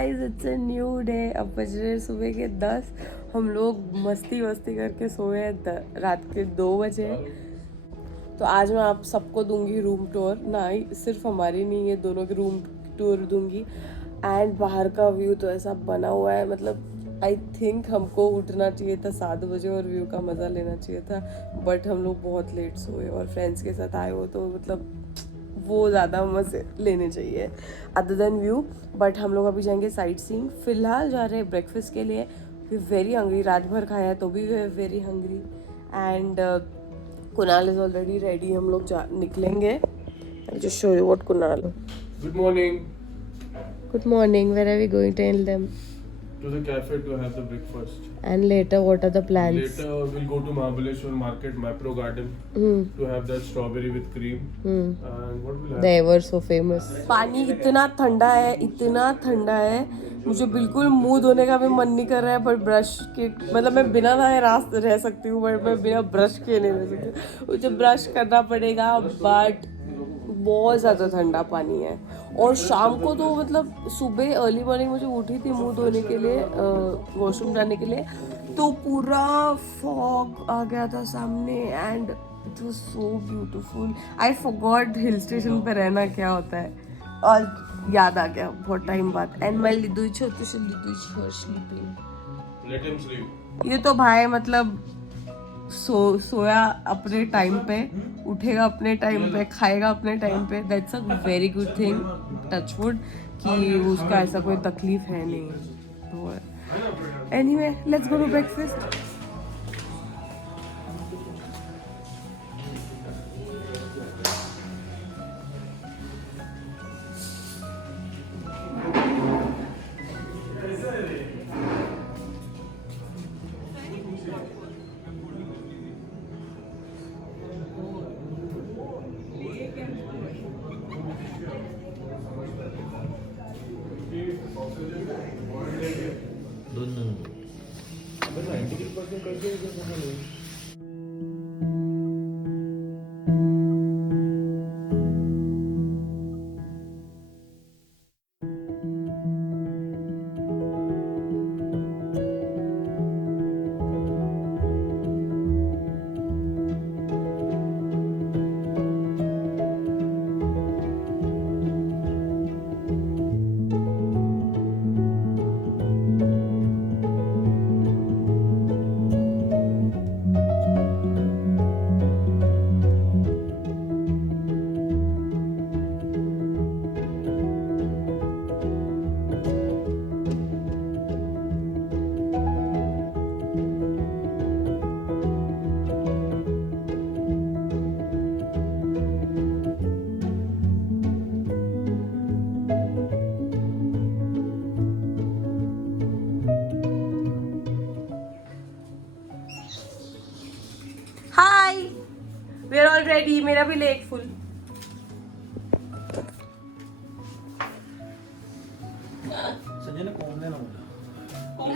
Guys, it's a new day. अब बज रहे सुबह के 10। हम लोग मस्ती करके सोए रात के 2 बजे। तो आज मैं आप सबको दूंगी रूम टूर, ना ही सिर्फ हमारी नहीं, ये दोनों की रूम टूर दूंगी। एंड बाहर का व्यू तो ऐसा बना हुआ है, मतलब आई थिंक हमको उठना चाहिए था 7 बजे और व्यू का मज़ा लेना चाहिए था, बट हम लोग बहुत लेट सोए और फ्रेंड्स के साथ आए हो तो मतलब वो ज़्यादा मज़े लेने चाहिए अदर देन व्यू। बट हम लोग अभी जाएंगे साइट सीइंग। फिलहाल जा रहे हैं ब्रेकफास्ट के लिए। वी वेरी हंग्री, रात भर खाया है तो भी we very hungry. And Kunal is already ready. हम लोग निकलेंगे। Just show you what Kunal. Good morning. Good morning. Where are we going? Tell them. To the cafe to have the breakfast. And later what are the plans? Later we'll go to Mahabaleshwar Market, Mapro Garden, to have that strawberry with cream. And what will They have? were so famous. पानी इतना ठंडा है, इतना ठंडा है, मुझे बिल्कुल मुंह धोने का भी मन नहीं कर रहा है। पर ब्रश के मतलब मैं बिना नहाए रह सकती हूँ, बट मैं बिना ब्रश के नहीं रह सकती। मुझे ब्रश करना पड़ेगा, बट बहुत ज़्यादा ठंडा पानी है। और शाम को तो मतलब सुबह अर्ली मॉर्निंग मुझे उठी थी मुंह धोने के लिए, वॉशरूम जाने के लिए, तो पूरा फॉग आ गया था सामने। And it was so beautiful. I forgot hill station पे रहना क्या होता है, और याद आ गया बहुत टाइम बाद। एंड माय लिदुई छोटू से लिदुई स्लीपिंग। Let him sleep. ये तो भाई मतलब सोया अपने टाइम पे, उठेगा अपने टाइम पे, खाएगा अपने टाइम पे। That's a very good thing, touchwood, कि उसका ऐसा कोई तकलीफ है नहीं। तो anyway, let's go to breakfast. Hi, we are all ready. मेरा भी लेग फुल।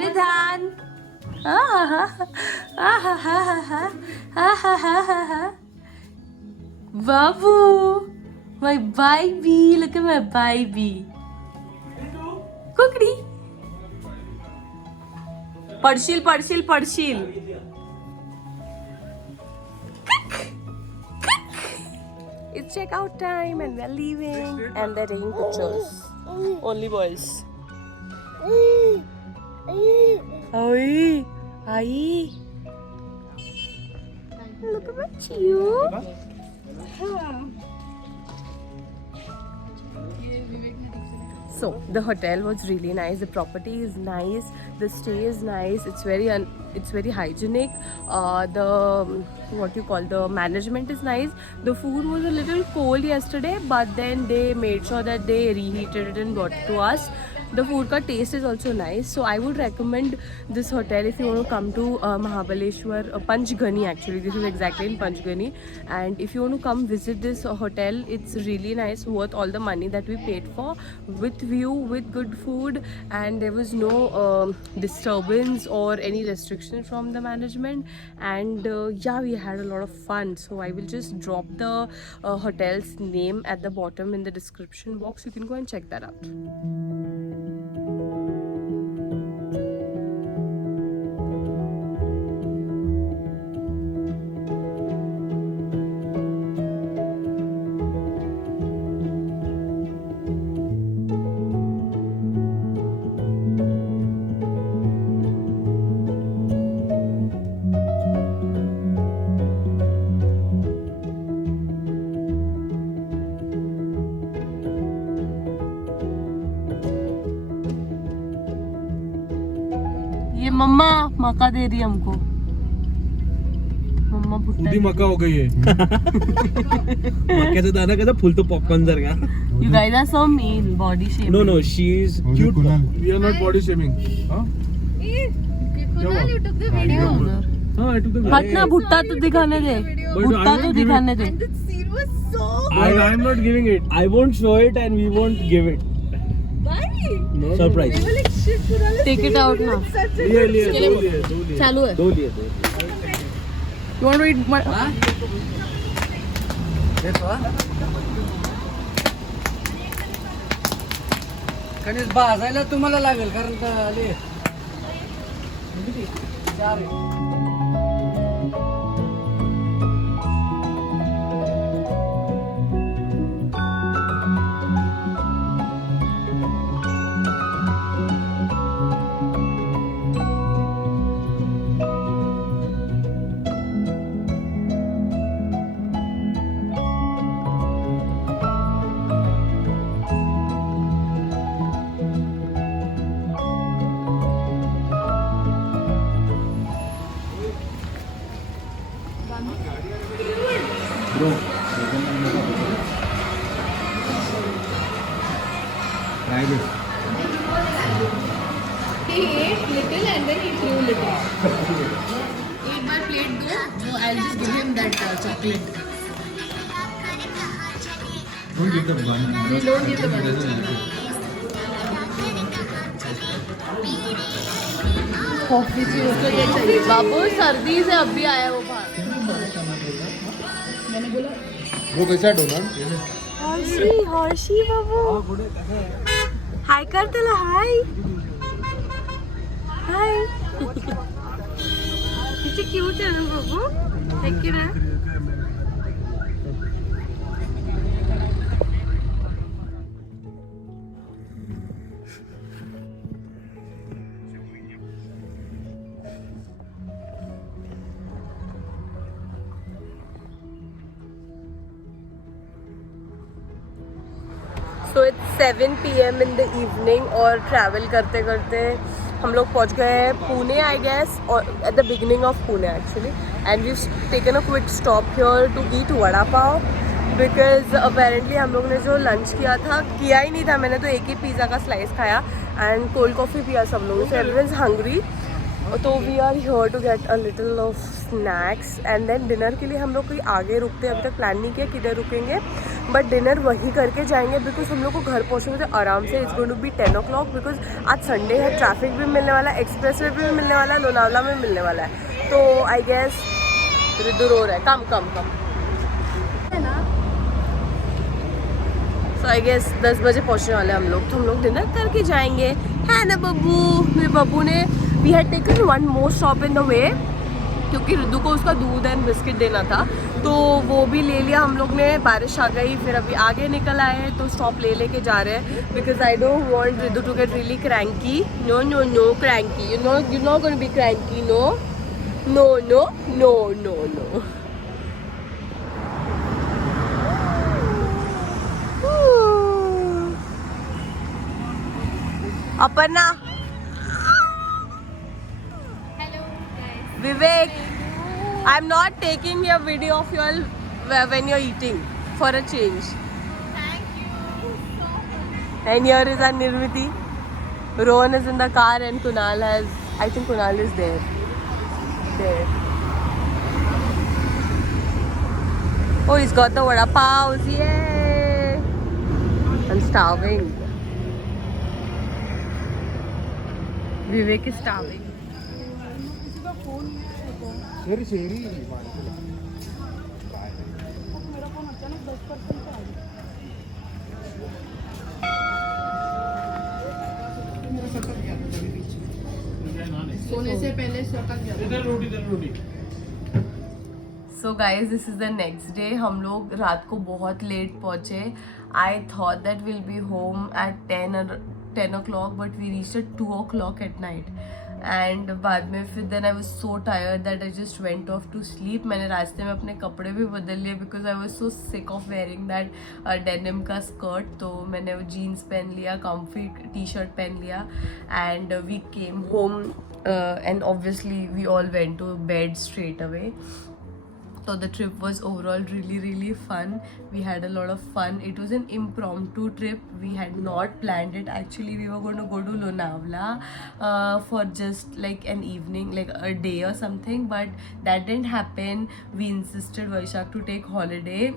रिधान, बाबू, my baby, look at my baby. कुकड़ी, पड़शील पड़शील पड़शील। It's checkout time and we're leaving and they're taking pictures. Only boys. Ai, ai. Look at you. So the hotel was really nice. The property is nice. The stay is nice. It's very hygienic. The what you call, the management is nice. The food was a little cold yesterday, but then they made sure that they reheated it and brought it to us. The food ka taste is also nice, so I would recommend this hotel if you want to come to Mahabaleshwar, Panchgani actually. This is exactly in Panchgani, and if you want to come visit this hotel, it's really nice, worth all the money that we paid for, with view, with good food, and there was no disturbance or any restriction from the management. And yeah, we had a lot of fun. So I will just drop the hotel's name at the bottom in the description box. You can go and check that out. मम्मा मका दे रही है हमको। मम्मा खुद ही मका हो गई है। मक्याचा दाना कसा फुलतो पॉपकॉर्न जर का. You guys are so mean, body shaming. No, she is cute. We are not body shaming. हाँ? Kunal, you took the video. हाँ, I took the हट ना, भुट्टा तो दिखाने दे, भुट्टा तो दिखाने दे। And the scene was so. I am not giving it. I won't show it and we won't give it. Why? No, Surprise. They were like shit. Kunal is Take it out now. such a लिए good लिए show. दो लिए. चालू है। दो लिए. You want to eat? कणीस भाजायला तुम्हाला लागेल कारण का आले चार आहे. Try this. He ate little and then he threw little. एक बार plate दो, वो I'll just give him that chocolate. Don't give the bun. We don't give the money. Coffee चाहिए, उसको ये चाहिए। बाबू सर्दी से अभी आया वो बाहर। वो कैसा डोनट? हर्षी बाबू हाय कर त्याला हाय हाय किती क्यूट आहे ना बाबू हे की ना so it's 7 PM in the evening और ट्रैवल करते करते हम लोग पहुंच गए हैं पुणे आई गेस और at the beginning of Pune actually and we taken a quick stop here to eat vada pav because apparently हम लोग ने जो लंच किया था किया ही नहीं था मैंने तो एक ही पिज़्ज़ा का स्लाइस खाया एंड कोल्ड कॉफ़ी पिया सब लोगों से एवरीवन इज हंग्री तो we are here to get a little of snacks and then dinner के लिए हम लोग कहीं आगे रुकते हैं अभी तक प्लान नहीं किया किधर रुकेंगे बट डिनर वही करके जाएंगे बिकॉज हम लोग को घर पहुँचने में आराम से it's going to be 10 o'clock because आज संडे है ट्रैफिक भी मिलने वाला है एक्सप्रेस वे भी मिलने वाला है लोनावला में मिलने वाला है तो आई गेस रिदू रो रहा है कम सो आई गेस 10 बजे पहुँचने वाले हैं हम लोग तो हम लोग डिनर करके जाएंगे है ना बब्बू मेरे बब्बू ने we had taken one more stop in the way क्योंकि रिद्धू को उसका दूध एंड बिस्किट देना था तो वो भी ले लिया हम लोग ने बारिश आ गई फिर अभी आगे निकल आए तो स्टॉप ले लेके जा रहे हैं because I don't want Riddhu to get really cranky no cranky you know going to be cranky no Aparna Vivek, I'm not taking a video of you when you're eating for a change. Thank you so much. And here is our Nirmiti. Rohan is in the car and Kunal I think Kunal is there. Oh, he's got the vada pav. Yay! I'm starving. Vivek is starving. सोने से पहले सटक जाता इधर रोटी so guys this is the next day हम लोग रात को बहुत लेट पहुँचे I thought that will be home at 10 o'clock but we reach at 2 o'clock at night and बाद में फिर then I was so tired that I just went off to sleep मैंने रास्ते में अपने कपड़े भी बदल लिए because I was so sick of wearing that denim का स्कर्ट तो मैंने वो जीन्स पहन लिया कम्फी टी शर्ट पहन लिया and we came home and obviously we all went to bed straight away. So the trip was overall really fun. We had a lot of fun. It was an impromptu trip. We had not planned it. Actually, we were going to go to Lonavala for just like an evening, like a day or something, but that didn't happen. We insisted Vaishak to take holiday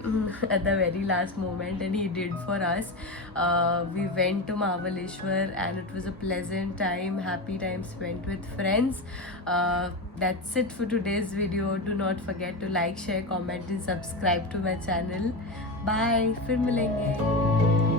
at the very last moment, and he did for us. We went to Mahabaleshwar and it was a pleasant time, happy time spent with friends. That's it for today's video. Do not forget to like, share, comment and subscribe to my channel. Bye. फिर मिलेंगे.